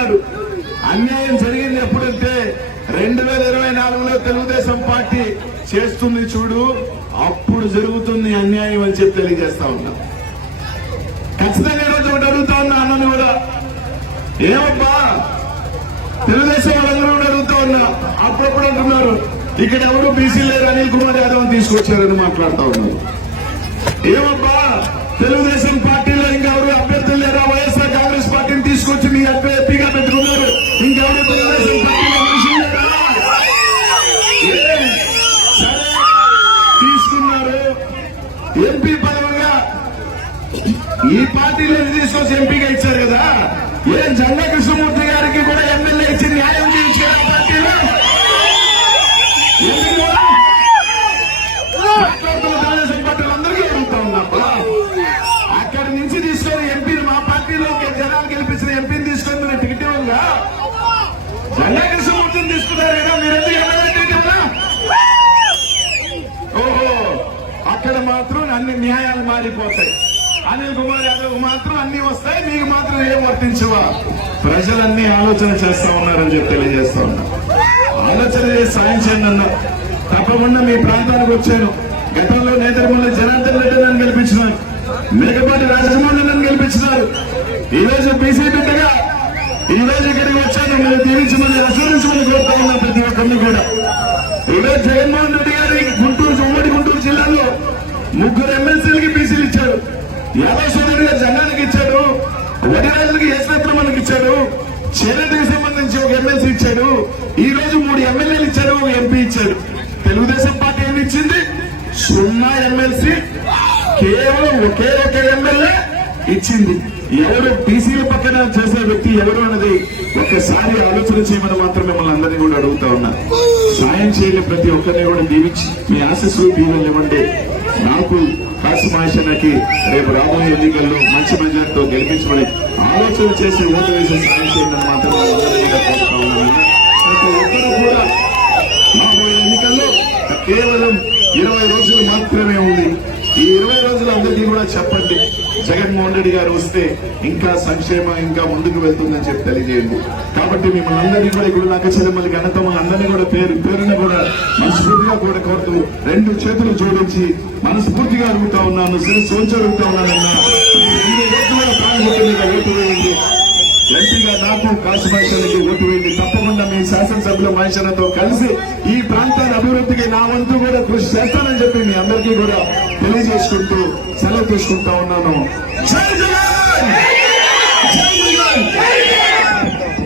ఉన్నారు అన్యాయం జరిగింది ఎప్పుడంటే రెండు వేల ఇరవై నాలుగులో తెలుగుదేశం పార్టీ చేస్తుంది చూడు అప్పుడు జరుగుతుంది అన్యాయం అని చెప్పి తెలియజేస్తా ఉన్నా. ఖచ్చితంగా ఈరోజు ఒకటి అడుగుతా ఉన్నా అన్నని కూడా. ఏమబ్బా? తెలుగుదేశం వాళ్ళందరూ కూడా అడుగుతా ఉన్నా. అప్పుడప్పుడు అంటున్నారు ఇక్కడ ఎవరు బీసీ లేరు అనిల్ కుమార్ యాదవ్ తీసుకొచ్చారని మాట్లాడుతా ఉన్నారు. ఏమబ్బా? తెలుగుదేశం ఎంపీ పదవిగా ఈ పార్టీలో తీసుకొచ్చి ఎంపీగా ఇచ్చారు కదా. ఏం జంగా కృష్ణమూర్తి గారికి కూడా ఎమ్మెల్యే ఇచ్చి న్యాయం చేయించారు ఆ పార్టీలో? తెలుగుదేశం పార్టీలు అందరికీ అడుగుతా ఉన్నప్పుడు అక్కడి నుంచి తీసుకొని ఎంపీని మా పార్టీలో జనాలు గెలిపించిన ఎంపీని తీసుకొని మీరు టికెట్ ఇవ్వగా? జంగా కృష్ణమూర్తిని తీసుకున్నారు కదా మీరు ఎందుకు ఎమ్మెల్యే టికెట్ ఇవ్వలా? ఓహో అక్కడ మాత్రం అన్ని న్యాయాలు మారిపోతాయి. అనిల్ కుమార్ యాదవ్ మాత్రం అన్ని వస్తాయి మీకు మాత్రం ఏం వర్తించవా? ప్రజలన్నీ ఆలోచన చేస్తా ఉన్నారని చెప్పి తెలియజేస్తా ఉన్నా. ఆలోచన చేసి సాయం చేయండి తప్పకుండా మీ ప్రాంతానికి వచ్చాను. గతంలో నేతరమల్ల జనార్దన్ రెడ్డి నన్ను గెలిపించినారు. మేకపాటి రాజమోహన్ నన్ను గెలిపించినారు. ఈ రోజు బీసీ బిడ్డగా ఈ రోజు ఇక్కడికి వచ్చాను. మీరు దీవించమని ఆశీర్వించమని కోరుతా ఉన్నా ప్రతి ఒక్కరిని కూడా. ఈరోజు జగన్మోహన్ ముగ్గురు ఎమ్మెల్సీలకి బీసీలు ఇచ్చాడు యాదవ్ సోదరుడు గారు జనానికి ఇచ్చాడు వడిరాజులకి యశ్వత్రమణకి ఇచ్చాడు చేనేతకి సంబంధించి ఒక ఎమ్మెల్సీ ఇచ్చాడు. ఈ రోజు మూడు ఎమ్మెల్యేలు ఇచ్చాడు ఒక ఎంపీ ఇచ్చాడు తెలుగుదేశం పార్టీ ఏమి ఇచ్చింది? సున్నా ఎమ్మెల్సీ కేవలం ఒకే ఒక ఎమ్మెల్యే ఇచ్చింది. ఎవరు బీసీల పక్కన చేసే వ్యక్తి ఎవరు అన్నది ఒక్కసారి ఆలోచన చేయమని మాత్రం మిమ్మల్ని అందరినీ కూడా అడుగుతా ఉన్నా. సాయం చేయని ప్రతి ఒక్కరిని కూడా దీవించి మీ ఆశస్సులు దీవెనలు ఇవ్వండి. నాకు కాశమాషనకి రేపు రాబోయే ఎన్నికల్లో మంచి మెజార్టీతో గెలిపించమని ఆలోచన చేసి ఓటు వేసే సాయం చేయడం మాత్రం కూడా ఒక్కరు కూడా రాబోయే ఎన్నికల్లో కేవలం ఇరవై రోజులు మాత్రమే ఉంది. రోజులు కూడా చెప్పండి. జగన్మోహన్ రెడ్డి గారు వస్తే ఇంకా సంక్షేమం ఇంకా ముందుకు వెళ్తుందని చెప్పి తెలియజేయండి. కాబట్టి మిమ్మల్ని అందరినీ కూడా ఇప్పుడు నాకు చెల్లెమ్మలకి అన్నతమ్మ అందరినీ కూడా పేరు పేరున కూడా మనస్ఫూర్తిగా కూడా కోరుతూ రెండు చేతులు జోడించి మనస్ఫూర్తిగా అడుగుతా ఉన్నాను. శిరస్సు వంచి అడుగుతా ఉన్నానన్నా ఓటు వేయండి. ఎంపీగా నాకు కాశీ భాషలకి ఓటు వేయండి. తప్పకుండా ఈ శాసనసభ్యులు మహేశ్వరతో కలిసి ఈ ప్రాంతాన్ని అభివృద్ధికి నా వంతు కూడా కృషి చేస్తానని చెప్పి మీ అందరికీ కూడా తెలియజేసుకుంటూ సెలవు తీసుకుంటా ఉన్నాను. జై జై